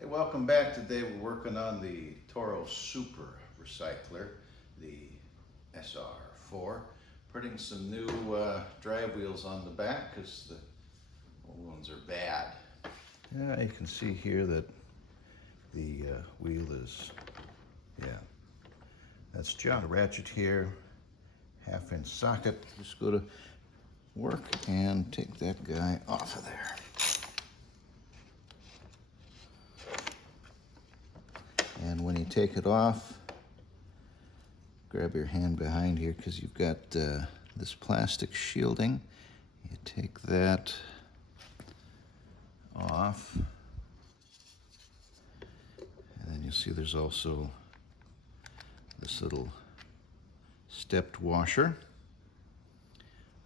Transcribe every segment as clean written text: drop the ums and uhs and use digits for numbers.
Hey, welcome back. Today we're working on the Toro Super Recycler, the SR4. Putting some new drive wheels on the back because the old ones are bad. Yeah, you can see here that the wheel is, that's junk. Ratchet here, 1/2-inch socket. Just go to work and take that guy off of there. And when you take it off, grab your hand behind here because you've got this plastic shielding. You take that off, and then you'll see there's also this little stepped washer.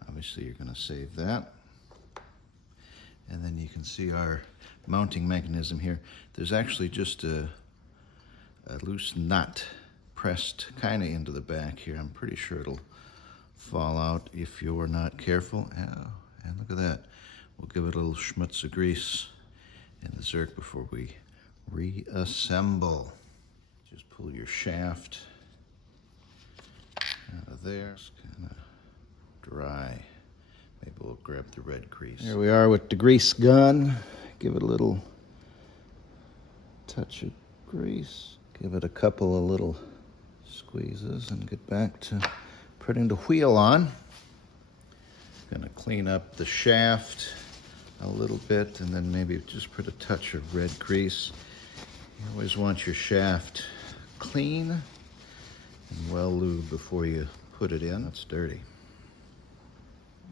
Obviously you're going to save that. And then you can see our mounting mechanism here. There's actually just a loose nut pressed kind of into the back here. I'm pretty sure it'll fall out if you're not careful. Oh, and look at that. We'll give it a little schmutz of grease in the zerk before we reassemble. Just pull your shaft out of there. It's kind of dry. Maybe we'll grab the red grease. Here we are with the grease gun. Give it a little touch of grease. Give it a couple of little squeezes and get back to putting the wheel on. Gonna clean up the shaft a little bit and then maybe just put a touch of red grease. You always want your shaft clean and well lubed before you put it in. It's dirty.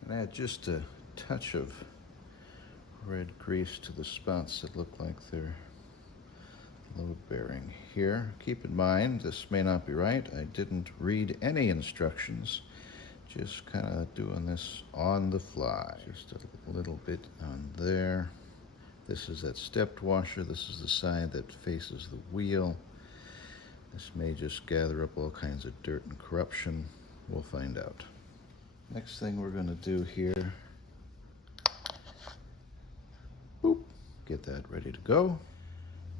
And add just a touch of red grease to the spots that look like they're load bearing here. Keep in mind, this may not be right. I didn't read any instructions. Just kind of doing this on the fly. Just a little bit on there. This is that stepped washer. This is the side that faces the wheel. This may just gather up all kinds of dirt and corruption. We'll find out. Next thing we're going to do here, boop, get that ready to go.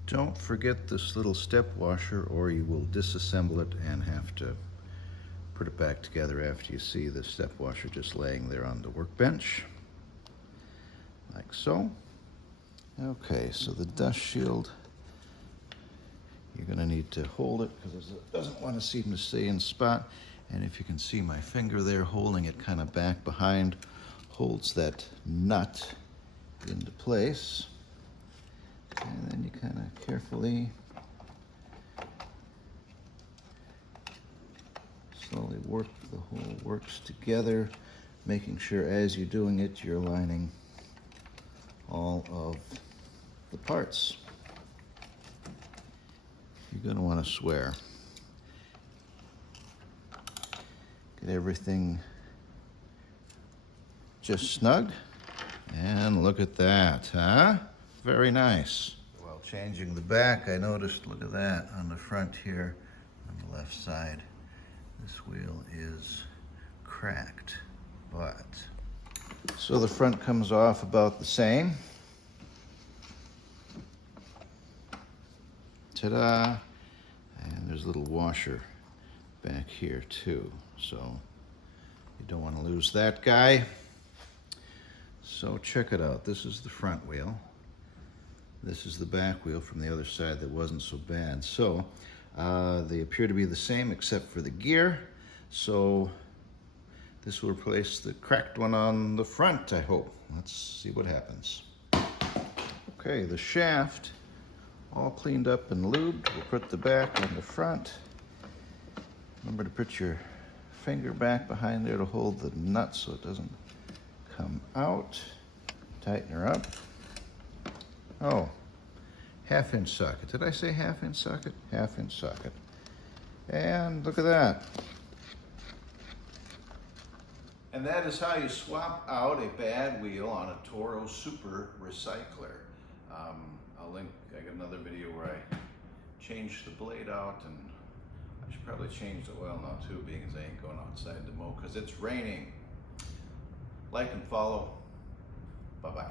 Don't forget this little step washer or you will disassemble it and have to put it back together after you see the step washer just laying there on the workbench, like so. Okay, so the dust shield, you're going to need to hold it because it doesn't want to seem to stay in spot. And if you can see my finger there holding it kind of back behind, holds that nut into place. And then you kind of carefully, slowly work the whole works together, making sure as you're doing it, you're aligning all of the parts. You're going to want to swear. Get everything just snug. And look at that, huh? Very nice. While changing the back, I noticed, look at that, on the front here, on the left side, this wheel is cracked, but. So the front comes off about the same. Ta-da! And there's a little washer back here too, so you don't want to lose that guy. So check it out. This is the front wheel. This is the back wheel from the other side that wasn't so bad. So they appear to be the same except for the gear. So this will replace the cracked one on the front, I hope. Let's see what happens. Okay, the shaft all cleaned up and lubed. We'll put the back on the front. Remember to put your finger back behind there to hold the nut so it doesn't come out. Tighten her up. Oh, 1/2-inch socket. Did I say 1/2-inch socket? 1/2-inch socket. And look at that. And that is how you swap out a bad wheel on a Toro Super Recycler. I'll link, I got another video where I changed the blade out, and I should probably change the oil now too, being as I ain't going outside to mow because it's raining. Like and follow. Bye-bye.